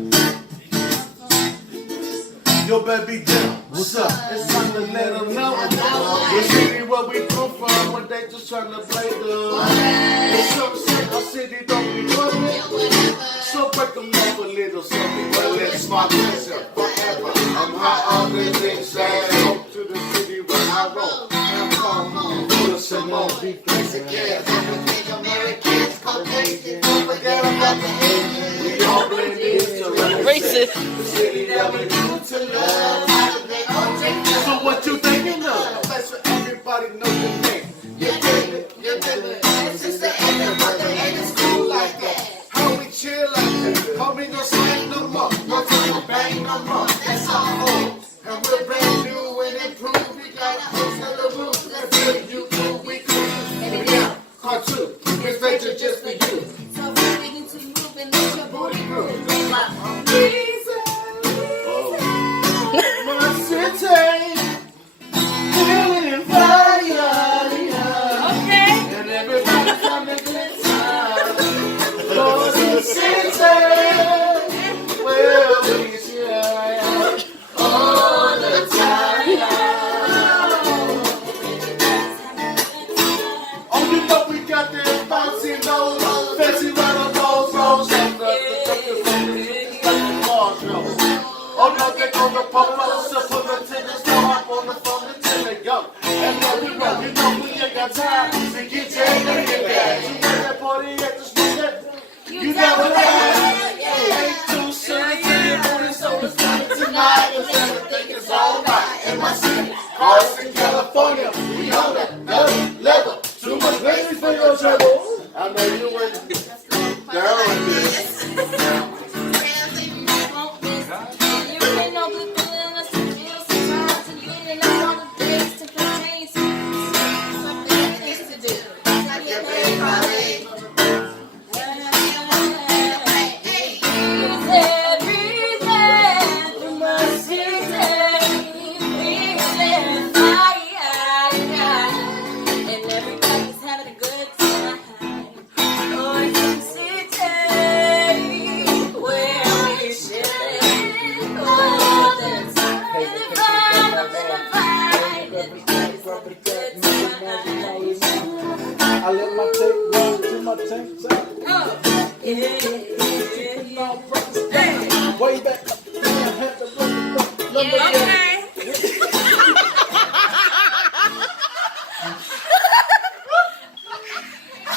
Yo, baby, down. What's up? It's time to let them know. It's really where we come from when they just trying to play the. It's some shit our city don't be doing. So break them up a little something. Well, it's my pleasure forever. I'm high on this inside. Go to the city where I roll. I'm calm home. Put some more deep again. Everything Americans come crazy. Don't forget about the Asians. We all blend into Racist. the city that we do to love. So what you thinking of? Let's let everybody know your name. You did it. It's just the end of the day, and it's cool like that. How we chill like that. Homie, no slang no more. No time to bang no more. That's all old. And we're brand new and improved. We got a host on the roof. Let's feel you cool, we cool. And yeah, cartoon. It's nature just for you. So we're beginning to move and let your booty groove. My city, feeling fire, Okay. and everybody's having a good time. For the city, well, we shine all the time. Oh, you know we got this bouncy nose, fancy rattle nose, rolls, and the oh no, they gonna pop up, so put them to the store, up on the phone until they go. And then we know, you know we ain't got time to get your head in your bag. You know that party at the street, you never had. Ain't too soon to see your booty, so it's time tonight, cause everything is alright. In my city, Austin, California, we on that another level. Too much ladies for your trouble. I know you went down with this. I let my tape roll to my tank top. Oh, yeah.